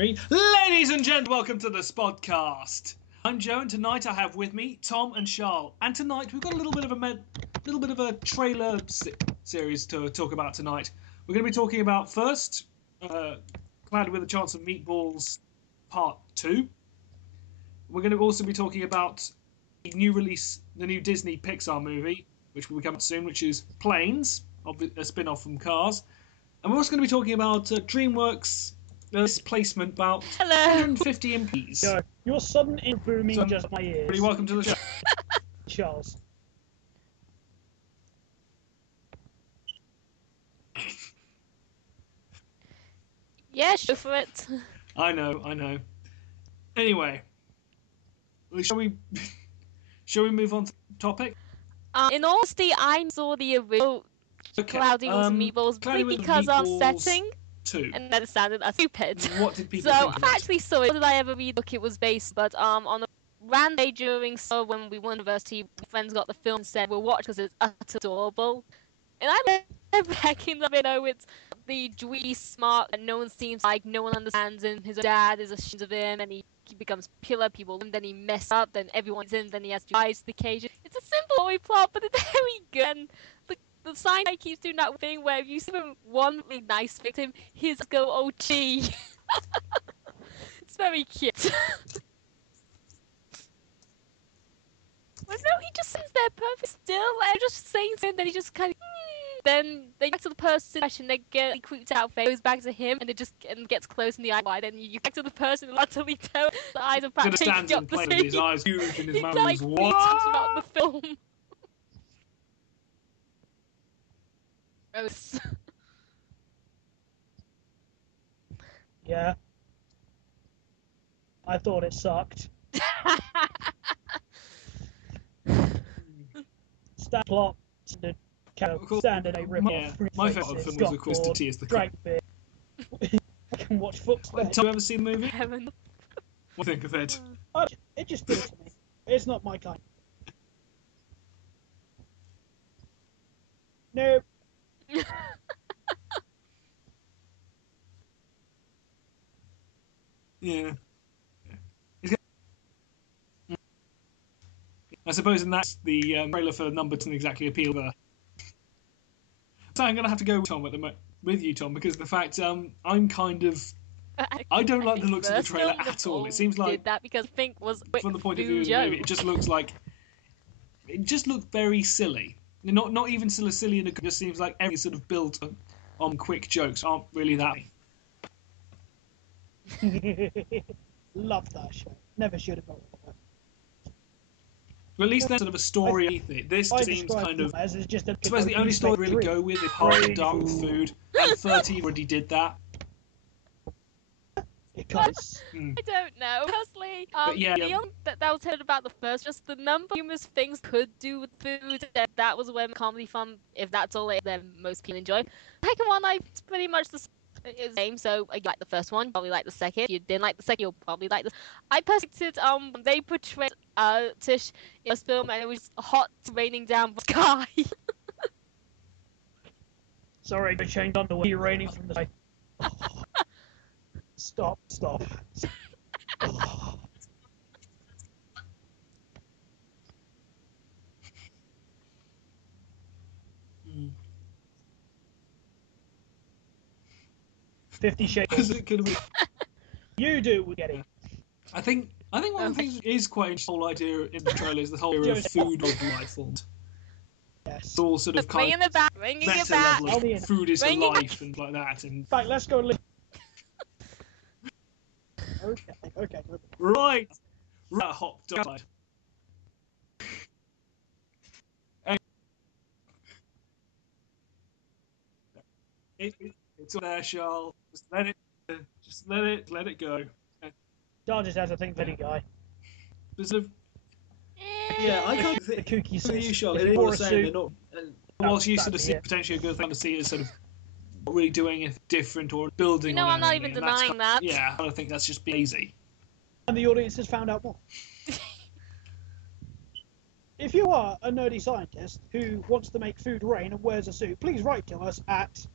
3. Ladies and gentlemen, welcome to the Spodcast. I'm Joe, and tonight I have with me Tom and Charl. And tonight we've got a little bit of a trailer series to talk about tonight. We're going to be talking about first, Clouded with a Chance of Meatballs Part 2. We're going to also be talking about the new Disney Pixar movie, which will be coming soon, which is Planes, a spin-off from Cars. And we're also going to be talking about DreamWorks' displacement about 150 MPs. Yo, your sudden booming just my ears. Pretty welcome to the show. Charles. Yeah, go for it. I know. Anyway, shall we move on to the topic? In honesty, I saw the original Cloudy with Meatballs because of setting. 2. And then it sounded stupid. What did people So think of I it? actually saw it. What did I ever read the book it was based? But on a random day during summer when we were in university, friends got the film and said we'll watch because it's utterly adorable. And I reckon that it's the dweeby smart and no one seems like no one understands him. His dad is ashamed of him and he becomes pillar people and then he messes up, then everyone's in, then he has to rise to the occasion. It's a simple story plot, but it's very good. And the sign guy keeps doing that thing where if you see one really nice victim, his go OG. It's very cute. But no, he just sits there perfect still, and just saying something, then he just kind of. Then they get to the person, and they get creeped out, goes back to him, and it just gets close in the eye wide, and you get to the person, and utterly tell the eyes are practically stands and plays with his eyes huge and his mouth is what? Talks about the film. Gross. Yeah. I thought it sucked. Stand plot, standard a rip Yeah, my favourite film was of course the Tears the Drag bit. I can watch footsteps. Have you ever seen the movie? Heaven. What do you think of it? It just did it to me. It's not my kind. Nope. Yeah. I suppose, and that's the trailer for number doesn't exactly appeal there. So I'm going to have to go with you, Tom, because the fact I'm kind of I don't like the looks of the trailer at all. It seems like did that because Fink was from the point of view of the movie, it just looks very silly. Not even silly, and it just seems like everything sort of built on quick jokes aren't really that. Love that show. Never should have gone with that. But at least there's sort of a story underneath it. This seems kind of. I suppose the only story to really go with is hard and dark with food, and 30 already did that. I don't know. Personally, the only that was heard about the first, just the number of humorous things could do with food. That was where comedy fun. If that's all it, then most people enjoy. The second one, it's pretty much the same. So I like the first one, probably like the second. If you didn't like the second, you'll probably like this. I personally did. They portrayed Tish in this film, and it was hot raining down the sky. Sorry, I changed on the way raining from the sky. Stop. Oh. 50 Shades. You do, we're getting. I think one of the things that is quite interesting, the whole idea in the trailer is the whole idea of food of life forms. Yes. It's all sort of kind of Bringing meta it back. level of food is life and like that. And right, let's go. Okay. Right, hot dog. It's all there, Charl. Just let it go. Charl just has a thing for any guy. Sort of, yeah, I can't think the kooky sis. You, Charl. It was saying they're not. Whilst you sort of see potentially a good thing to see is sort of not really doing it different or building. No, on I'm not even denying that. Yeah, I think that's just easy. And the audience has found out more. If you are a nerdy scientist who wants to make food rain and wears a suit, please write to us at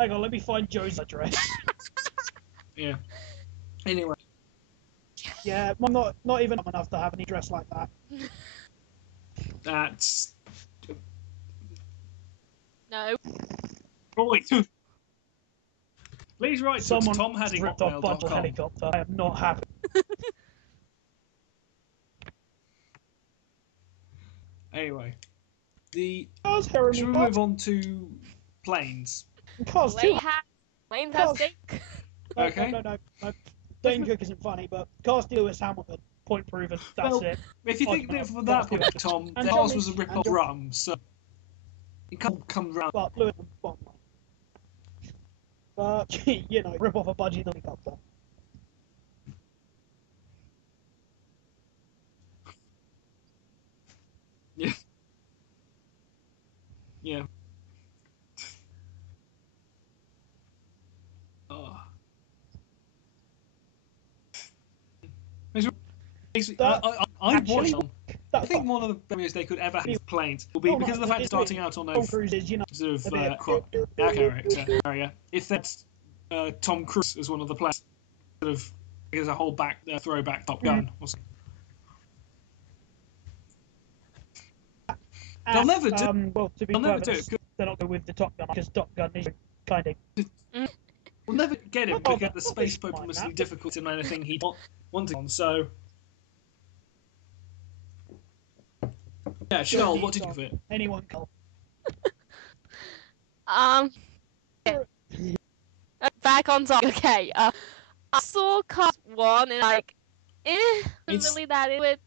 Hang on, let me find Joe's address. Yeah. Anyway. Yeah, I'm not even enough to have any dress like that. That's... No. Boy. Please write to Someone Tom Hadding ripped off Bundle hotmail.com. Helicopter. I am not happy. Anyway. Cars hearing Should me we move on to planes? Cars too. Planes have steak. No, Okay. no. Dane Cook isn't funny, but Cars to Lewis Hamilton. Point proven. That's Well, it. if you think that from that point, Tom, the Cars was a rip-off Rum, so it can't come round. But Lewis won. But you know, rip off a budgie helicopter. Yeah. Yeah. Oh. Basically, I watched them. I think one of the areas they could ever have with planes will be because of the fact starting out on a sort of our character area. If that's Tom Cruise as one of the players, sort of as a whole throwback Top Gun. They'll never do. Well, to be honest, they're not going with the Top Gun because Top Gun is kind of. We'll never get him to get the space famously difficult in anything he wanted on. So, yeah, Charl, what did you think of it? Anyone can. Back on top. Okay. I saw Cars 1 and it's really that it would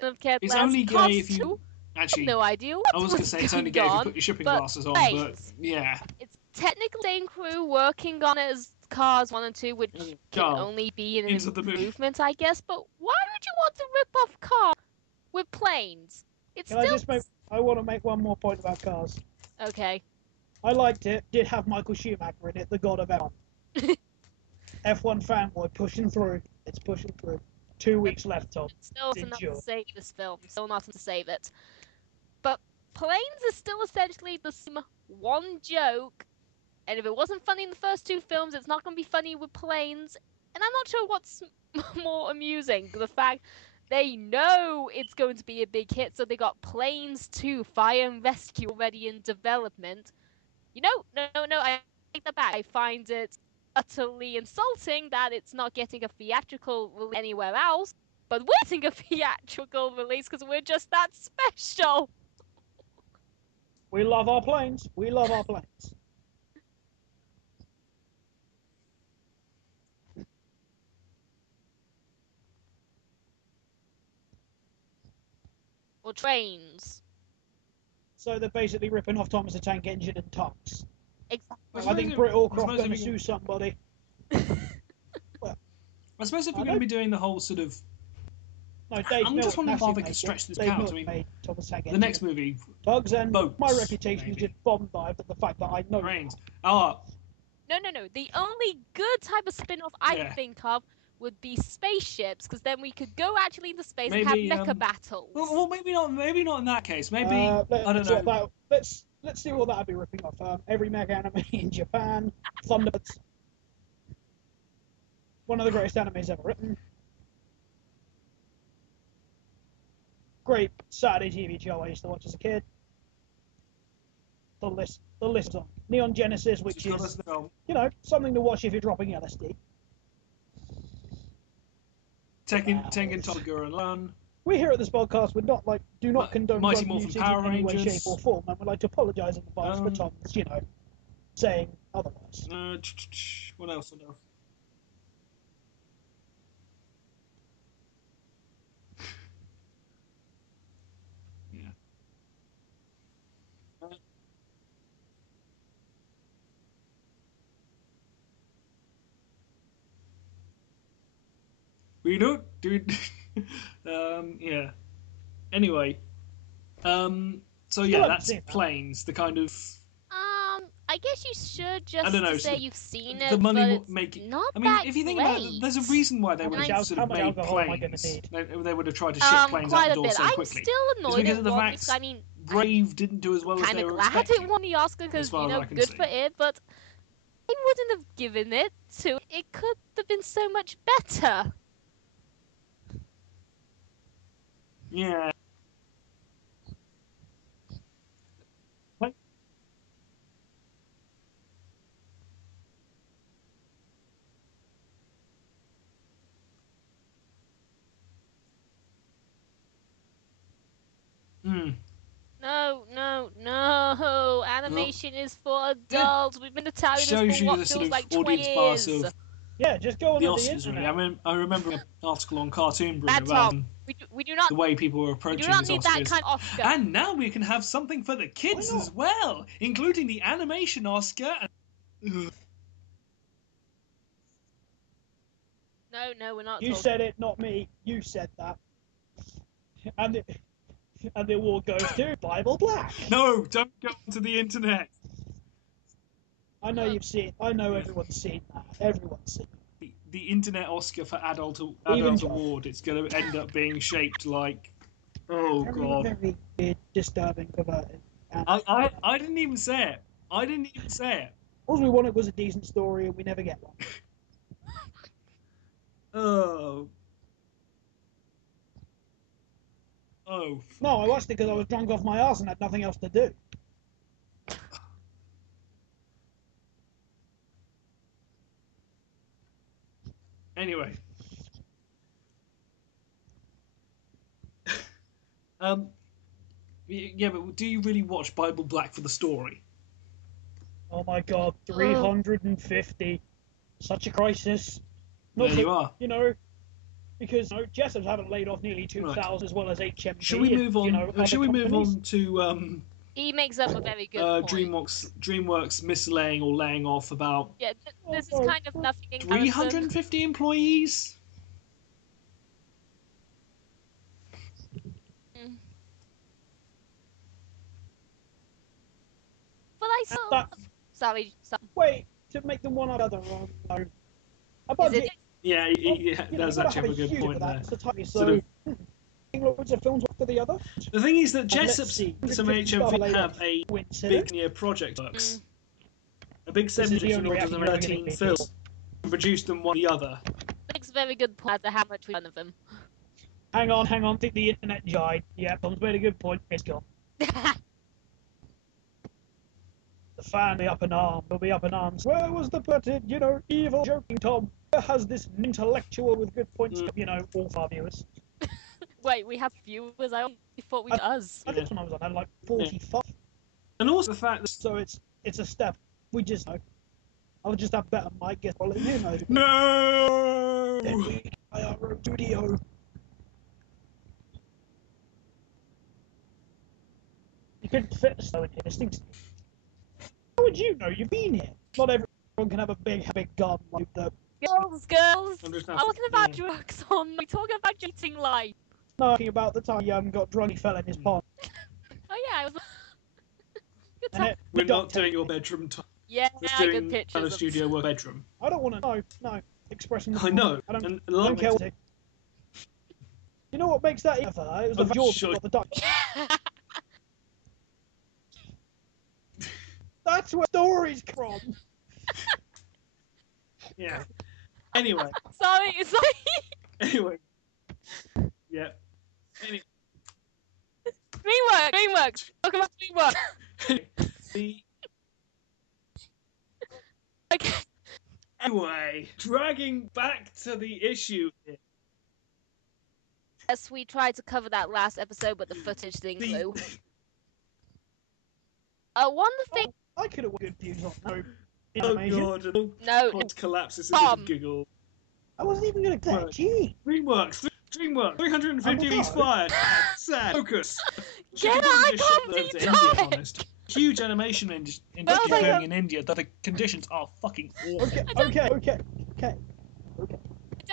have kept. It's only gay if you. 2, Actually, no idea. I was going to say it's only gay if you put your shipping glasses on, but yeah. It's technically the same crew working on it as Cars 1 and 2, which can only be an improvement, I guess. But why would you want to rip off Cars with planes? I want to make one more point about Cars. Okay. I liked it. Did have Michael Schumacher in it, the god of F1. F1 fanboy pushing through. It's pushing through. 2 weeks left, Tom. Still enough to save this film. Still not to save it. But planes is still essentially the same one joke. And if it wasn't funny in the first 2 films, it's not going to be funny with planes. And I'm not sure what's more amusing. The fact they know it's going to be a big hit, so they got Planes 2 Fire and Rescue already in development. You know, no, I take that back. I find it utterly insulting that it's not getting a theatrical release anywhere else, but we're getting a theatrical release because we're just that special. We love our planes. We love our planes. Or trains. So they're basically ripping off Thomas the Tank Engine and tanks. Exactly. I think Britt Allcroft's going to sue somebody. Well, I suppose if we're going to be doing the whole sort of... No, Dave I'm just wondering how they can stretch this out. I mean, the next movie... Bugs and boats, my reputation is just bomb-dived at the fact that I know... Trains. No. The only good type of spin-off I can think of would be spaceships, because then we could go actually into space and have mecha battles. Well, maybe not in that case. Maybe I don't know. Let's see what that would be ripping off. Every mega anime in Japan, Thunderbirds, one of the greatest animes ever written. Great Saturday TV show I used to watch as a kid. The list is on. Neon Genesis, which is something to watch if you're dropping LSD. Tengen Toppa and Run. We here at this podcast would not do not condone Mighty drug Morphin usage Power in any way, Rangers. shape or form, and would like to apologise in advance for Tom's, saying otherwise. What else? Yeah. We don't do. Yeah. Anyway. So yeah, that's planes. The kind of. I guess you should just I don't know, say you've seen it. The money but make it. Not I mean, that if you think great. about it, there's a reason why they would have sort of made planes. They would have tried to ship planes out the door so quickly. I'm still annoyed because of the fact Brave didn't do as well as they were expecting. Kind of glad it won the Oscar because good for it, but they wouldn't have given it to. It could have been so much better. Yeah. Hmm. No. Animation is for adults. We've been Italians Shows for you what the sort feels of like 20 audience years. bias of Yeah, just go on the the Oscars, really. internet. I remember an article on Cartoon Britain Bad about Tom. We do not. the way people were We approaching do not this need Oscars. that kind of Oscar. And now we can have something for the kids Why not? as well, including the animation Oscar. No, we're not. You said it, not me. You said that. And the award goes to Bible Black. No, don't go onto the internet. I know you've seen. I know everyone's seen that. Everyone's seen. The Internet Oscar for Adult Even Award. It's going to end up being shaped like, oh Very, god. very weird, disturbing, perverted. I didn't even say it. I didn't even say it. All we wanted was a decent story, and we never get one. Oh. No, I watched it because I was drunk off my arse and had nothing else to do. Anyway. Yeah, but do you really watch Bible Black for the story? Oh my god, 350. Such a crisis. There you are. You know, because Jessams haven't laid off nearly 2,000 as well as HMV. Shall we move on? Shall we move companies. on to He makes up a very good point. DreamWorks mislaying or laying off about Yeah, this is kind of nothing in 350 employees? But I saw... Sorry. Wait, to make them one other no. A Is budget. it? Yeah, he does actually have a good point there. Loads of films after the other. The thing is that And let's Jessup's see, some 50 HMV have a Coincidence? big year project works. A big This is the 7 only reaction you're gonna 13 get. films and produced them one the other. Makes a very good point as to how much we've done of them. Hang on. I think the internet died. Yeah, Tom's made a good point. It's gone. The fan will be up in arms. Will be up in arms. Where was the bloody, evil joking Tom? Where has this intellectual with good points? All of our viewers. Wait, we have viewers? I only thought we us. I think when I was on, I had like 45. And also the fact that So it's a step. We just know. I'll just have better mic guess quality. Who knows? no. Then we buy our own studio. You couldn't fit the snow in here. This thing's... How would you know? You've been here. Not everyone can have a big garden like that. Girls! I'm I'm talking about drugs on. We're talking about cheating life. Talking about the time he got drunk, he fell in his pond. Oh yeah, I was... Good And time. We're not doing your bedroom time. Yeah, We're good doing pictures. kind of studio work bedroom. I don't want to know. No, expressing. I know. I don't, And I don't care what it. You know what makes that even for her? It was the fact George got the duck. That's where stories come from. Yeah. Anyway. Sorry. Anyway. Yeah. Anyway. DreamWorks. Talk about DreamWorks. Okay. Anyway, dragging back to the issue here. Yes, we tried to cover that last episode, but the footage thing flew. One thing. I could have good views on no Oh animation. god, No. Pod collapses Tom. into giggle. I wasn't even going to say it. Gee. DreamWorks, 350 Oh, expired. Sad. Focus. Get I can't to do India, that. honest. Huge animation industry Well, they going in India, that the conditions are fucking awful. Okay. I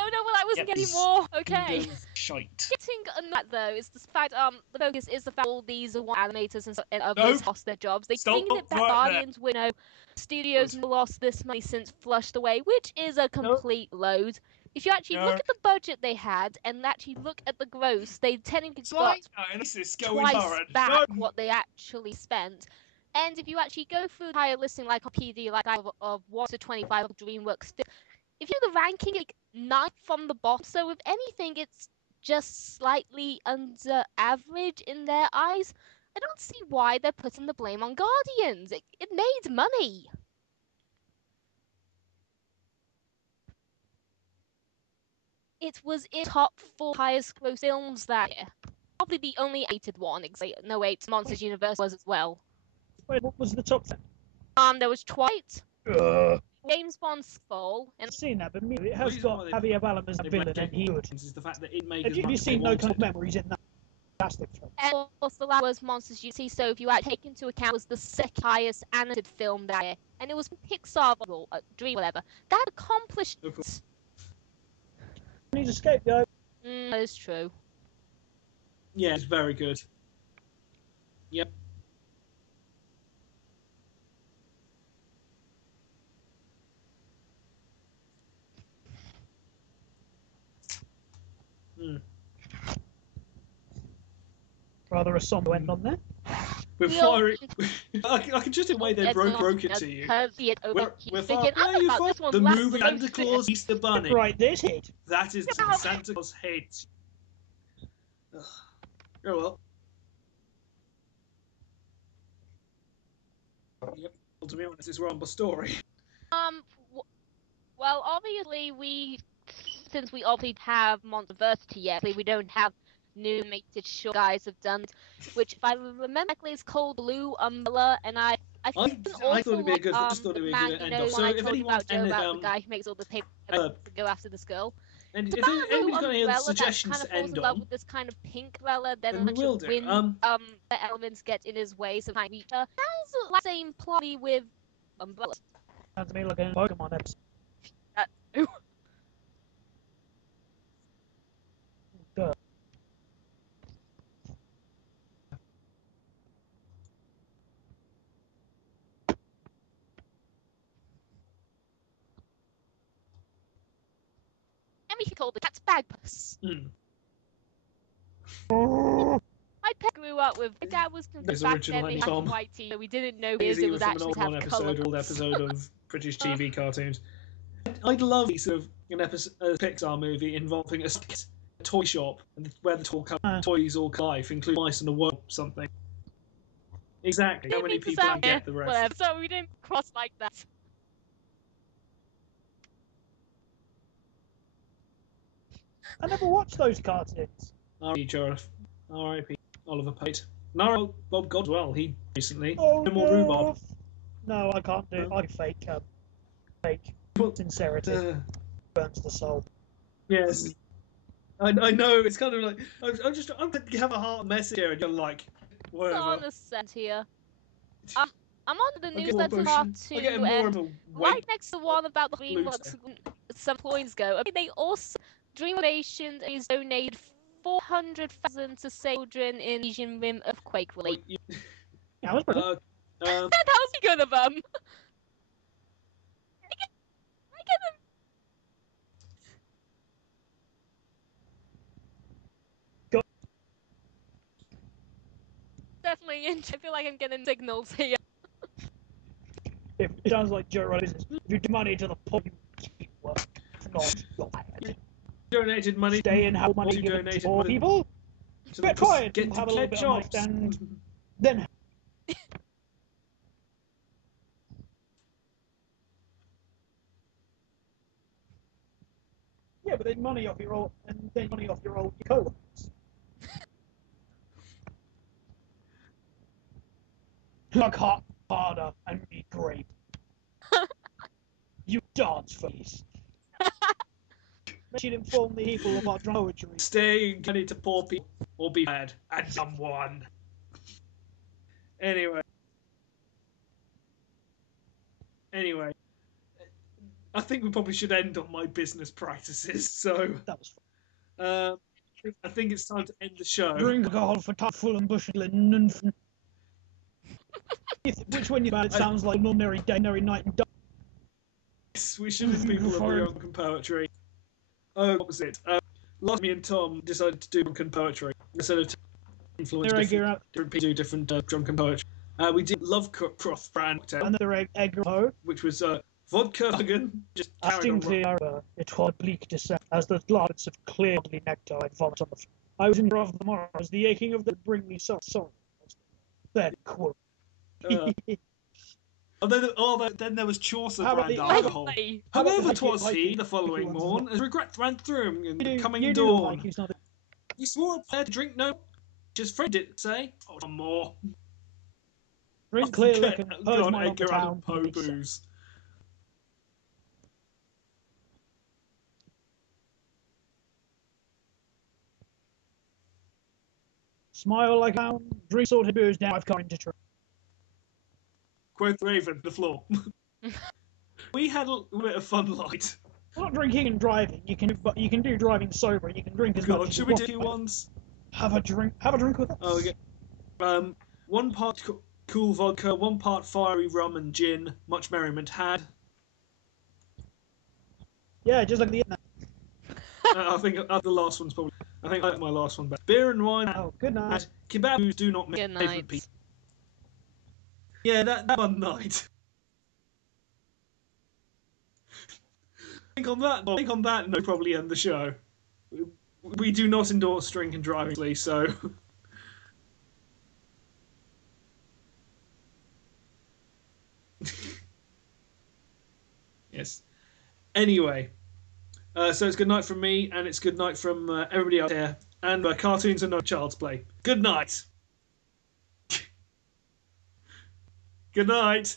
don't know what I was Yep. getting more. Okay. Shite. Getting on that though is the fact the focus is the fact all these animators and others lost their jobs. They think that Guardians were studios lost this money since flushed away, which is a complete load. If you actually look at the budget they had and actually look at the gross, they technically got twice back what they actually spent. And if you actually go through the entire listing, like on PD, like of 1 to 25 of DreamWorks, if you do the ranking, like 9 from the bottom. So if anything, it's just slightly under average in their eyes. I don't see why they're putting the blame on Guardians. It made money. It was in top 4 highest gross films that year. Probably the only rated one. No, wait, Monsters Universe was as well. Wait, what was the top 10? There was Twilight, James Bond's Fall, and I've seen that, but it has got Javier Bardem as a villain, and he would. Is the fact that it made Have you seen No Kind of Memories in that? Fantastic film. And of course, the last was Monsters University. So if you take into account, it was the second highest animated film that year, and it was Pixar or Dream, whatever. That accomplished. He's a scapegoat. That is true. Yeah, it's very good. Yep. Rather a somber end on there. Before I can just the way they broke it to you. We're far the movie Santa Claus Easter Bunny. Right, this hit. That is Santa Claus hates. Oh well. Yep. Well, to be honest, it's Rumble story. Well, obviously since we obviously have Monsterversity yet, we don't have new animated short guys have done, which if I remember correctly is called Blue Umbrella, and I thought it'd be a good. Just thought it'd be a good end off. So if anyone about the guy who makes all the paper to go after this girl. And if anybody's got any other suggestions to end on, with this kind of pink umbrella, then we will do. The elements get in his way, so kind of that is the same plot with Umbrella. Sounds to me like a Pokemon episode. We could call the cat's Bagpuss. My pet grew up with. My dad was convinced back then they had white teeth, so we didn't know his. It was actually have colour. Old episode of British TV cartoons. I'd love sort of an episode, a Pixar movie involving a toy shop and where the toys all life, including mice and a world or something. Exactly. How many people get the rest? Whatever. So we didn't cross like that. I never watched those cartoons. R.I.P. Charl. R.I.P. Oliver Pate. No, Bob God as well. He recently. Oh, no more rhubarb. No, I can't do. I fake sincerity burns the soul. Yes, I know. It's kind of like I'm going to have a heart message here, and you're like, whatever. On a set here. I'm on the newsletter cartoon, and right next to one about the DreamWorks some points ago. They also. DreamWorks is donated 400,000 to children in the Asian Rim earthquake relief. Yeah, that was pretty. That was good of them. I get them. Go. Definitely, I feel like I'm getting signals here. It sounds like Joe Rogan. If you do money to the poor, it's not bad. Donated money. Stay and have money given to poor people. Get quiet and have a little bit of money, and then. Yeah, but then money off your old cohorts. Look harder and be great. You dance face. Should inform the people about poetry. Stay money to poor people or be bad at someone. Anyway, I think we probably should end on my business practices. So that was fun. I think it's time to end the show. Drink alcohol for full and bushel. Which one you bad? It sounds like an ordinary day, ordinary night and day. Yes, we should have people of drunken poetry. Oh, what was it? Last me and Tom decided to do drunken poetry instead of influence different people do different drunken poetry. We did Lovecraft brand, Another egg roll, which was vodka vegan. Just carried on. It was bleak descent as the glasses of clearly nectar I'd vomit on the floor. I was in love of the morrow as the aching of the bring me sorrow. Then cool. Then there was Chaucer brand alcohol. Hungover 'twas he the following morn, as regret ran through him in coming dawn. He swore a to drink no, just friend did say, oh, one more. Drink clear liquor, God, Edgar Allan Poe booze. Smile like a hound, drink sorted booze, now I've come into truth. Quoth Raven, the floor. We had a bit of fun light. Not drinking and driving. You can do driving sober. You can drink as much as you want. Should we do ones? Have a drink with us. Oh, okay. 1 part cool vodka, 1 part fiery rum and gin. Much merriment had. Yeah, just like the. I think the last one's probably. I think I like my last one better. Beer and wine. Oh, good night. Kebabs do not make Good night. Yeah, that one night. I think on that note, probably end the show. We do not endorse drink and driving, so. Yes. Anyway, so it's good night from me, and it's good night from everybody out there, and cartoons and no child's play. Good night. Good night.